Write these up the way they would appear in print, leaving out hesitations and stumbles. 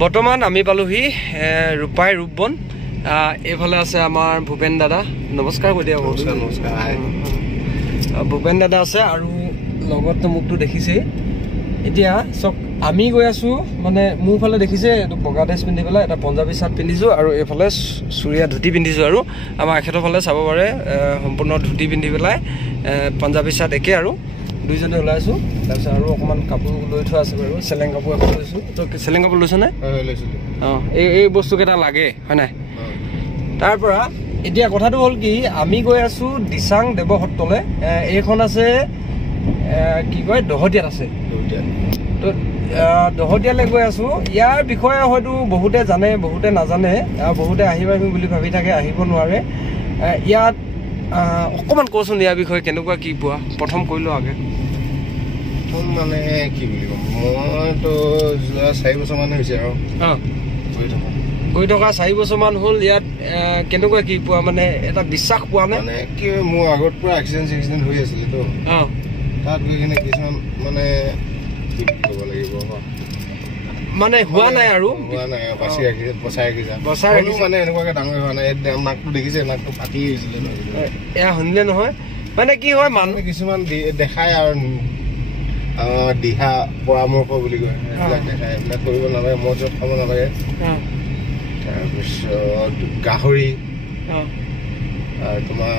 বৰ্তমান আমি পালোহি ৰূপাই ৰূপবন এইফালে আছে আমাৰ ভূপেন দাদা নমস্কাৰ কৈ দিয়া নমস্কাৰ ভূপেন দাদা আছে আৰু লগত মুখটো দেখিছে এতিয়া চক আমি গৈ আছো মানে মোৰ ফালে দেখিছে এটো বগা ড্ৰেছ পিন্ধি পেলাই এটা পঞ্জাবী শাৰ্ট পিন্ধিছো আৰু এইফালে চুৰিয়া ধুতি পিন্ধিছো আৰু আমাৰ এখেতৰ ফালে চাব পাৰে সম্পূৰ্ণ ধুতি পিন্ধি পেলাই পঞ্জাবী শাৰ্ট একে আৰু দুইজনে ওলাইছো তাৰপিছত আৰু অকমান কাপোৰ লৈ থোৱা আছে বাৰু চেলেং কাপোৰ এখন লৈছো তো চেলেং কাপোৰ লৈছ নে এই বস্তু কেইটা লাগে হয় নাই তাৰ পৰা এতিয়া কথাটো হ'ল কি আমি গৈ আছো দিচাং দেৱসত্ৰলে এইখন আছে কি কয় দহতিয়াত আছে তো দহতিয়ালে গৈ আছো ইয়াৰ বিষয়ে হয়তো বহুতে জানে বহুতে নাজানে বহুতে আহিম বুলি ভাবি থাকে আহিব নোৱাৰে ইয়াত অকমান কোৱাচোন ইয়াৰ বিষয়ে কেনেকুৱা কি পোৱা প্ৰথম কৈলো আগে মানে কি বুলি কম মইতো 4 বছৰ মান হৈছে আৰু গৈ থকা 4 বছৰ মান হ'ল ইয়াত কেনেকুৱা কি পোৱা মানে এটা বিশ্বাস পোৱা নাই মানে কি মোৰ আগত পুৰা এক্সিডেন্ট হৈ আছিল তো তাত গৈ কিনে কিছুমান মানে কি কৰিব লাগিব মানে হোৱা নাই আৰু হোৱা নাই বাছি ৰাখিছে বচাই ৰাখিছে মানে এনেকুৱাকে ডাঙৰ হোৱা নাই নাকটো দেখিছে নাকটো ফাটি গৈছিলে এয়া শুনিলে নহয় মানে কি হয় মানুহ কিছুমান দেখায় আৰু দিহা পৰামৰ্শ বুলি কয় এইবিলাক দেখায় এইবিলাক কৰিব নালাগে মদ চদ খাব নালাগে তাৰপিছত গাহৰি আৰু তোমাৰ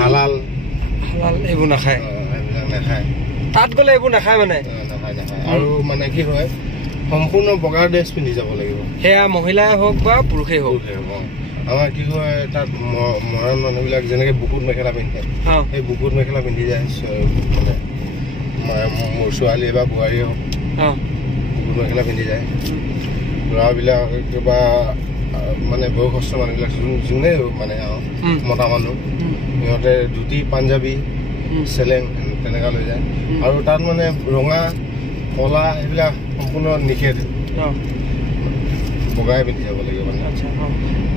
হালাল এইবোৰ নাখায় এইবিলাক নাখায় তাত গ'লে এইবোৰ নাখায় মানে নাখায় আৰু মানে কি হয় সম্পূৰ্ণ বগা ড্ৰেছ পিন্ধি যাব লাগিব সেয়া মহিলাই হওক বা পুৰুষেই হওক আমাৰ কি হয় তাত মৰাণ মানুহবিলাক যেনেকে বুকুত মেখেলা পিন্ধে সেই বুকুত মেখেলা পিন্ধি যায় মানে মোৰ ছোৱালী বা বোৱাৰীয়ে হওক বুকুত মেখেলা পিন্ধি যায় ল'ৰাবিলাক কিবা মানে বয়সস্থ মানুহবিলাক যোনে মানে মতা মানুহ সিহঁতে ধুতি পাঞ্জাবী চেলেং তেনেকুৱা লৈ যায় আৰু তাত মানে ৰঙা কলা এইবিলাক সম্পূৰ্ণ নিষেধ বগাই পিন্ধি যাব লাগিব মানে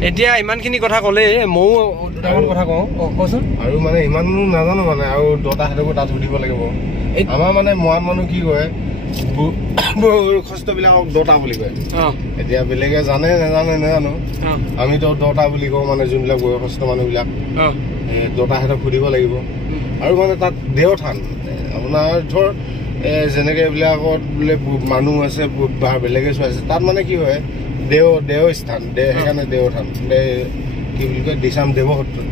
এতিয়া ইমানখিনি কথা ক'লে ময়ো দুটামান কথা কওঁ কচোন আৰু মানে ইমান নাজানো মানে আৰু দতাহঁতকো তাত সুধিব লাগিব আমাৰ মানে মৰাণ মানুহ কি কয় বয়সস্থবিলাকক দতা বুলি কয় এতিয়া বেলেগে জানে নাজানো আমিতো দতা বুলি কওঁ মানে যোনবিলাক বয়সস্থ মানুহবিলাক দতাহঁতক সুধিব লাগিব আৰু মানে তাত দেওথান আপোনাৰ ধৰ যেনেকে এইবিলাকত বোলে মানুহ আছে বেলেগে চোৱাইছে তাত মানে কি হয় দেও স্থান সেইকাৰণে দেওথান কি বুলি কয় দিচাং দেৱসত্ৰ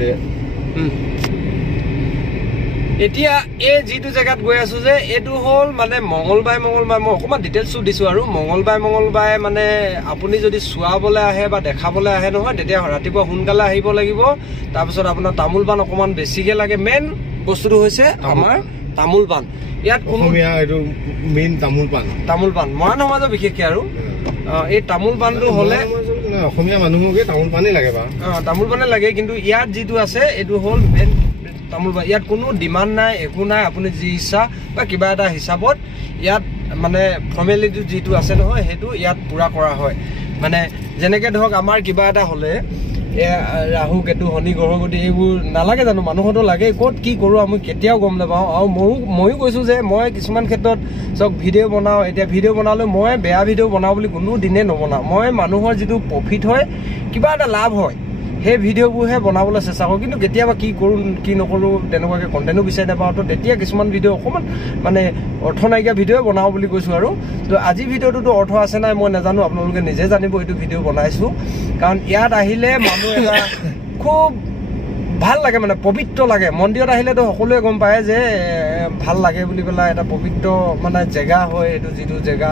এতিয়া এই যিটো জেগাত গৈ আছো যে এইটো হ'ল মানে মঙলবাৰে মই অকণমান ডিটেইলছো দিছো আৰু মঙলবাৰে মানে আপুনি যদি চোৱাবলৈ আহে বা দেখাবলৈ আহে নহয় তেতিয়া ৰাতিপুৱা সোনকালে আহিব লাগিব তাৰপিছত আপোনাৰ তামোল পাণ অকণমান বেছিকে লাগে মেইন বস্তুটো হৈছে আমাৰ তামোল পাণ ইয়াত অসমীয়া এইটো মেইন তামোল পাণ মৰাণ সমাজৰ বিশেষকে আৰু এই তামোল পাণটো হ'লে অসমীয়া মানুহকে তামোল পাণেই লাগে বা তামোল পাণে লাগে কিন্তু ইয়াত যিটো আছে এইটো হ'ল মেইন তামোল পাণ ইয়াত কোনো ডিমাণ্ড নাই একো নাই আপুনি যি ইচ্ছা বা কিবা এটা হিচাপত ইয়াত মানে ফৰ্মেলিটি যিটো আছে নহয় সেইটো ইয়াত পূৰা কৰা হয় মানে যেনেকৈ ধৰক আমাৰ কিবা এটা হ'লে ৰাহু কেতু শনি গ্ৰহগতি এইবোৰ নালাগে জানো মানুহতো লাগে ক'ত কি কৰোঁ আমি কেতিয়াও গম নাপাওঁ আৰু ময়ো কৈছোঁ যে মই কিছুমান ক্ষেত্ৰত চব ভিডিঅ' বনাওঁ এতিয়া ভিডিঅ' বনালে মই বেয়া ভিডিঅ' বনাওঁ বুলি কোনো দিনে নবনাওঁ মই মানুহৰ যিটো প্ৰফিট হয় কিবা এটা লাভ হয় সেই ভিডিঅ'বোৰহে বনাবলৈ চেষ্টা কৰোঁ কিন্তু কেতিয়াবা কি কৰোঁ কি নকৰোঁ তেনেকুৱাকৈ কণ্টেণ্টো বিচাৰি নাপাওঁ তো তেতিয়া কিছুমান ভিডিঅ' অকণমান মানে অৰ্থ নাইকিয়া ভিডিঅ'ই বনাওঁ বুলি কৈছোঁ আৰু তো আজি ভিডিঅ'টোতো অৰ্থ আছে নাই মই নাজানো আপোনালোকে নিজে জানিব এইটো ভিডিঅ' বনাইছোঁ কাৰণ ইয়াত আহিলে মানুহ এটা খুব ভাল লাগে মানে পবিত্ৰ লাগে মন্দিৰত আহিলেতো সকলোৱে গম পায় যে ভাল লাগে বুলি পেলাই এটা পবিত্ৰ মানে জেগা হয় এইটো যিটো জেগা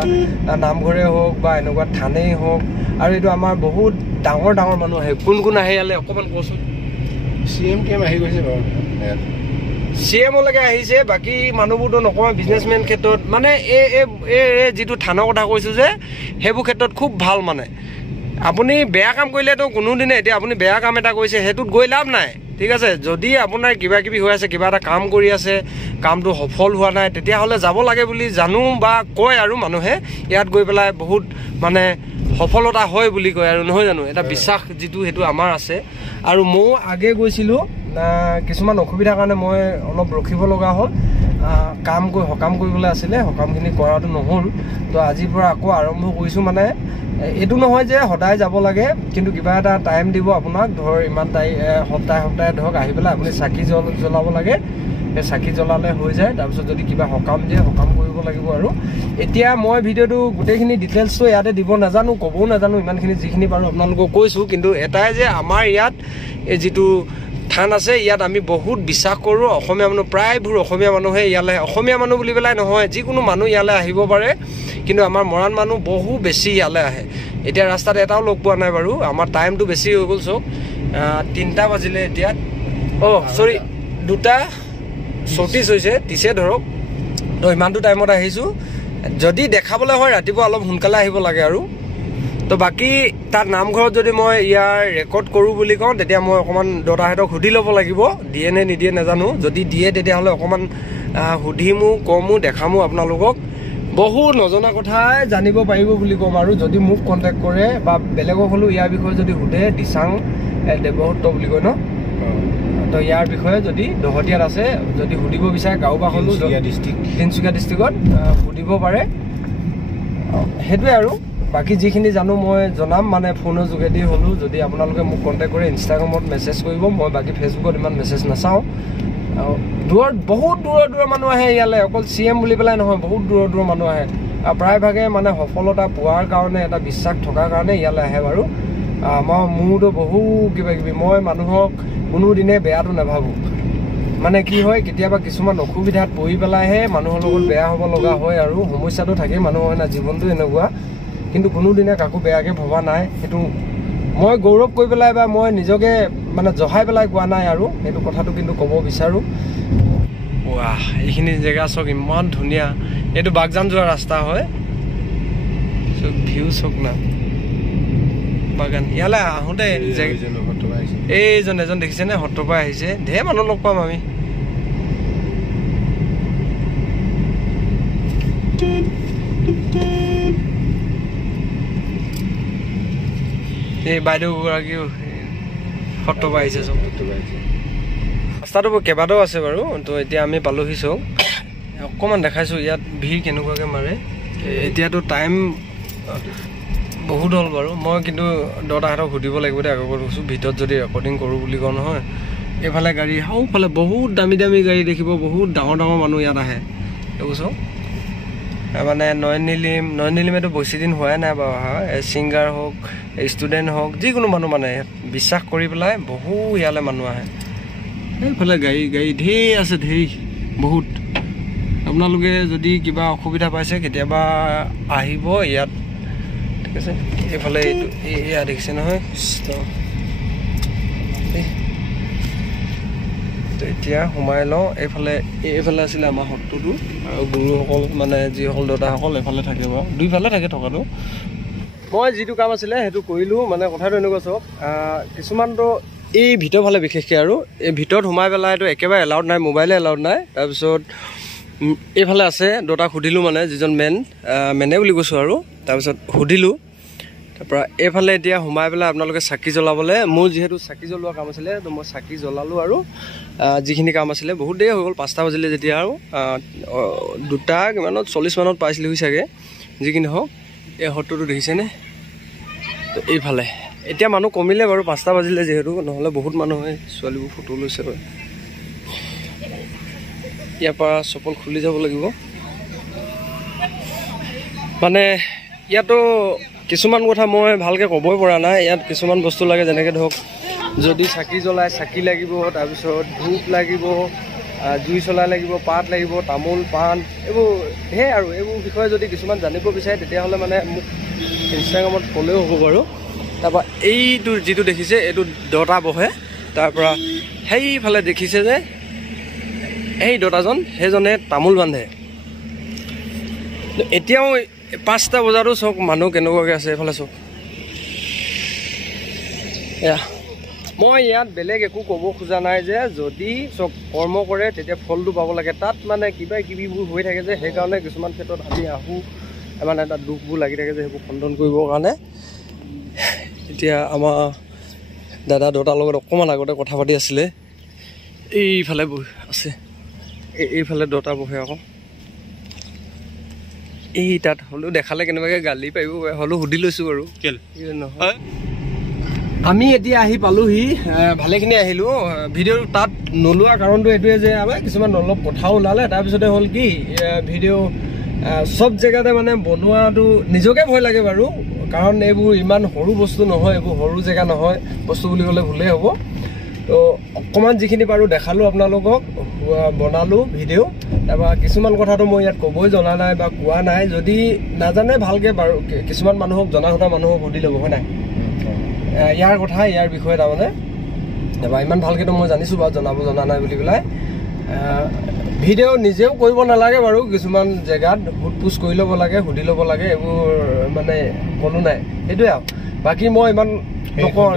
নামঘৰে হওক বা এনেকুৱা থানেই হওক আৰু এইটো আমাৰ বহুত ডাঙৰ মানুহ আহে কোন আহে ইয়ালৈ অকণমান কচোন CM আহি গৈছে বাৰু CMলৈকে আহিছে বাকী মানুহবোৰতো নকওঁ বিজনেছমেন ক্ষেত্ৰত মানে এই যিটো থানৰ কথা কৈছোঁ যে সেইবোৰ ক্ষেত্ৰত খুব ভাল মানে আপুনি বেয়া কাম কৰিলেতো কোনোদিনে এতিয়া আপুনি বেয়া কাম এটা কৰিছে সেইটোত গৈ লাভ নাই ঠিক আছে যদি আপোনাৰ কিবা কিবি হৈ আছে কিবা এটা কাম কৰি আছে কামটো সফল হোৱা নাই তেতিয়াহ'লে যাব লাগে বুলি জানো বা কয় আৰু মানুহে ইয়াত গৈ পেলাই বহুত মানে সফলতা হয় বুলি কয় আৰু নহয় জানো এটা বিশ্বাস যিটো সেইটো আমাৰ আছে আৰু ময়ো আগে গৈছিলোঁ কিছুমান অসুবিধাৰ কাৰণে মই অলপ ৰখিব লগা হ'ল সকাম কৰিবলৈ আছিলে, সকামখিনি কৰাটো নহ'ল। তো আজিৰ পৰা আকৌ আৰম্ভ কৰিছোঁ। মানে এইটো নহয় যে সদায় যাব লাগে, কিন্তু কিবা এটা টাইম দিব আপোনাক, ধৰ ইমান সপ্তাহে ধৰক আহি পেলাই আপুনি চাকি জ্বলাব লাগে। সেই চাকি জ্বলালে হৈ যায়। তাৰপিছত যদি কিবা সকাম দিয়ে, সকাম কৰিব লাগিব। আৰু এতিয়া মই ভিডিঅ'টো গোটেইখিনি ডিটেইলছটো ইয়াতে দিব নাজানো, ক'বও নাজানো, ইমানখিনি যিখিনি পাৰোঁ আপোনালোকক কৈছোঁ। কিন্তু এটাই যে আমাৰ ইয়াত এই যিটো থান আছে, ইয়াত আমি বহুত বিশ্বাস কৰোঁ। অসমীয়া মানুহ, প্ৰায়বোৰ অসমীয়া মানুহে ইয়ালৈ, অসমীয়া মানুহ বুলি পেলাই নহয়, যিকোনো মানুহ ইয়ালৈ আহিব পাৰে। কিন্তু আমাৰ মৰাণ মানুহ বহু বেছি ইয়ালৈ আহে। এতিয়া ৰাস্তাত এটাও লগ পোৱা নাই বাৰু। আমাৰ টাইমটো বেছি হৈ গ'ল। চব 3টা বাজিলে এতিয়া। চৰি 2:34 হৈছে, 30 ধৰক। তো ইমানটো টাইমত আহিছোঁ। যদি দেখাবলৈ হয় ৰাতিপুৱা অলপ সোনকালে আহিব লাগে আৰু। তো বাকী তাত নামঘৰত যদি মই ইয়াৰ ৰেকৰ্ড কৰোঁ বুলি কওঁ, তেতিয়া মই অকণমান দাদাহঁতক সুধি ল'ব লাগিব, দিয়ে নে নিদিয়ে নাজানো। যদি দিয়ে তেতিয়াহ'লে অকণমান সুধিমো, কমো, দেখামো আপোনালোকক। বহু নজনা কথাই জানিব পাৰিব বুলি ক'ম। আৰু যদি মোক কণ্টেক্ট কৰে বা বেলেগক হ'লেও ইয়াৰ বিষয়ে যদি সোধে, দিচাং দেৱসত্ৰ বুলি কয় ন, তো ইয়াৰ বিষয়ে যদি দহতীয়াত আছে, যদি সুধিব বিচাৰে কাৰোবাক হ'লেও তিনিচুকীয়া ডিষ্ট্ৰিক্টত সুধিব পাৰে। সেইটোৱে আৰু। বাকী যিখিনি জানো মই জনাম, মানে ফোনৰ যোগেদি হ'লেও। যদি আপোনালোকে মোক কণ্টেক্ট কৰে, ইনষ্টাগ্ৰামত মেছেজ কৰিব। মই বাকী ফেচবুকত ইমান মেছেজ নাচাওঁ। বহুত দূৰৰ মানুহ আহে ইয়ালৈ, অকল CM বুলি পেলাই নহয়, বহুত দূৰৰ মানুহ আহে। আৰু প্ৰায়ভাগে মানে সফলতা পোৱাৰ কাৰণে, এটা বিশ্বাস থকাৰ কাৰণে ইয়ালৈ আহে বাৰু। মোৰতো বহু কিবাকিবি, মই মানুহক কোনোদিনে বেয়াটো নাভাবোঁ। মানে কি হয়, কেতিয়াবা কিছুমান অসুবিধাত পৰি পেলাইহে মানুহৰ লগত বেয়া হ'ব লগা হয়। আৰু সমস্যাটো থাকেই মানুহৰ না, জীৱনটো এনেকুৱা। কিন্তু কোনোদিনে কাকো বেয়াকৈ ভবা নাই। সেইটো মই গৌৰৱ কৰি পেলাই বা মই নিজকে মানে জহাই পেলাই কোৱা নাই আৰু। সেইটো কথাটো কিন্তু ক'ব বিচাৰোঁ। ৱাহ, এইখিনি জেগা চাওক, ইমান ধুনীয়া। এইটো বাগজান যোৱা ৰাস্তা হয়। ভিউ চাওক না, বাগান। ইয়ালৈ আহোঁতে এইজন এজন দেখিছেনে, সত্ৰৰ পৰা আহিছে। ঢেৰ মানুহ লগ পাম আমি। এই বাইদেউগৰাকীও সত্ৰৰ পৰা আহিছে চব। ৰাস্তাটো কেইবাটাও আছে বাৰু। তো এতিয়া আমি পালোহি চব। অকণমান দেখাইছোঁ ইয়াত ভিৰ কেনেকুৱাকৈ মাৰে। এতিয়াতো টাইম বহুত হ'ল বাৰু। মই কিন্তু দাদাহঁতক সুধিব লাগিব দেই, আগত কৈছোঁ, ভিতৰত যদি ৰেকৰ্ডিং কৰোঁ বুলি কওঁ নহয়। এইফালে গাড়ী, সৌফালে বহুত দামী গাড়ী দেখিব, বহুত ডাঙৰ মানুহ ইয়াত আহে। এইবোৰ মানে নয়ননিলিমেতো বেছি দিন হোৱাই নাই বাৰু অহা। ছিংগাৰ হওক, ষ্টুডেণ্ট হওক, যিকোনো মানুহ মানে বিশ্বাস কৰি পেলাই বহু ইয়ালৈ মানুহ আহে। এইফালে গাড়ী ঢেৰ আছে, ঢেৰ বহুত। আপোনালোকে যদি কিবা অসুবিধা পাইছে কেতিয়াবা আহিব ইয়াত, ঠিক আছে। এইফালে এইটো এয়া দেখিছে নহয়। এতিয়া সোমাই লওঁ। এইফালে আছিলে আমাৰ সত্ৰটো, আৰু গুৰুসকল মানে যিসকল দাদাসকল এইফালে থাকে বাৰু, দুইফালে থাকে থকাটো। মই যিটো কাম আছিলে সেইটো কৰিলোঁ। মানে কথাটো এনেকুৱা চাওক, কিছুমানতো এই ভিতৰ ফালে বিশেষকৈ, আৰু এই ভিতৰত সোমাই পেলাইতো একেবাৰে এলাউড নাই, মোবাইলে এলাউড নাই। তাৰপিছত এইফালে আছে, দাদাক সুধিলোঁ, মানে যিজন মেনে বুলি কৈছোঁ আৰু। তাৰপিছত সুধিলোঁ, তাৰপৰা এইফালে এতিয়া সোমাই পেলাই আপোনালোকে চাকি জ্বলাবলৈ, মোৰ যিহেতু চাকি জ্বলোৱা কাম আছিলে, তো মই চাকি জ্বলালোঁ। আৰু যিখিনি কাম আছিলে বহুত দেৰি হৈ গ'ল, 5টা বাজিলে যেতিয়া। আৰু 2টা কিমানত 40 মানত পাইছিলোহি চাগে। যিখিনি হওক, এই সত্ৰটো দেখিছেনে। তো এইফালে এতিয়া মানুহ কমিলে বাৰু, 5টা বাজিলে যিহেতু, নহ'লে বহুত মানুহ হয়। ছোৱালীবোৰ ফটো লৈছে বাৰু। ইয়াৰ পৰা চপল খুলি যাব লাগিব। মানে ইয়াতো কিছুমান কথা মই ভালকৈ ক'বই পৰা নাই। ইয়াত কিছুমান বস্তু লাগে, যেনেকৈ ধৰক যদি চাকি জ্বলাই, চাকি লাগিব, তাৰপিছত ধূপ লাগিব, জুই চলাই লাগিব, পাত লাগিব, তামোল পাণ, এইবোৰ ঢেৰ। আৰু এইবোৰ বিষয়ে যদি কিছুমান জানিব বিচাৰে তেতিয়াহ'লে মানে মোক ইনষ্টাগ্ৰামত ক'লেও হ'ব বাৰু। তাৰপৰা এইটো যিটো দেখিছে, এইটো দতা বহে। তাৰপৰা সেইফালে দেখিছে যে এই দতাজন, সেইজনে তামোল বান্ধে। এতিয়াও 5টা বজাতো চওক মানুহ কেনেকুৱাকৈ আছে। এইফালে চওক, এয়া। মই ইয়াত বেলেগ একো ক'ব খোজা নাই যে যদি চব কৰ্ম কৰে তেতিয়া ফলটো পাব লাগে। তাত মানে কিবাকিবিবোৰ হৈ থাকে যে, সেইকাৰণে কিছুমান ক্ষেত্ৰত আমি আহোঁ, মানে তাত দুখবোৰ লাগি থাকে যে, সেইবোৰ খণ্ডন কৰিবৰ কাৰণে। এতিয়া আমাৰ দাদাৰ লগত অকণমান আগতে কথা পাতি আছিলে, এইফালে আছে। এইফালে দটা বহে আকৌ এই তাত হ'লেও দেখালে কেনেবাকৈ গালি পাৰিব হ'লেও সুধি লৈছোঁ বাৰু নহয় আমি এতিয়া আহি পালোহি ভালেখিনি আহিলোঁ ভিডিঅ' তাত নোলোৱা কাৰণটো এইটোৱে যে আমাৰ কিছুমান অলপ কথাও ওলালে তাৰপিছতে হ'ল কি ভিডিঅ' সব জেগাতে মানে বনোৱাটো নিজকে ভয় লাগে বাৰু কাৰণ এইবোৰ ইমান সৰু বস্তু নহয় এইবোৰ সৰু জেগা নহয় বস্তু বুলি ক'লে ভুলেই হ'ব তো অকণমান যিখিনি পাৰোঁ দেখালোঁ আপোনালোকক বনালোঁ ভিডিঅ' তাৰপৰা কিছুমান কথাটো মই ইয়াত ক'বই জনা নাই বা কোৱা নাই যদি নাজানে ভালকৈ বাৰু কিছুমান মানুহক জনা শুনা মানুহক সুধি ল'ব হয় নাই ইয়াৰ কথা ইয়াৰ বিষয়ে তাৰমানে তাৰপৰা ইমান ভালকৈতো মই জানিছোঁ বাৰু জনা নাই বুলি পেলাই ভিডিঅ' নিজেও কৰিব নালাগে বাৰু কিছুমান জেগাত সোধ পোছ কৰি ল'ব লাগে সুধি ল'ব লাগে এইবোৰ মানে কোনো নাই সেইটোৱে আৰু বাকী মই ইমান নকওঁ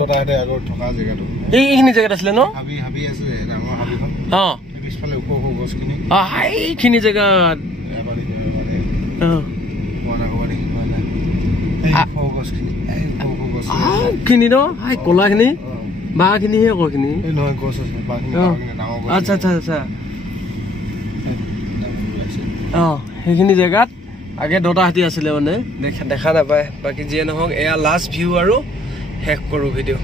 এইখিনি জেগাত আছিলে ন এইখিনি জেগাত খিনি ন কলাখিনি বাঁহখিনিহে কখিনি আচ্ছা আচ্ছা আচ্ছা সেইখিনি জেগাত আগে দটা হাতী আছিলে মানে দেখা নাপায় বাকী যিয়ে নহওক এয়া লাষ্ট ভিউ আৰু শেষ কৰোঁ ভিডিঅ'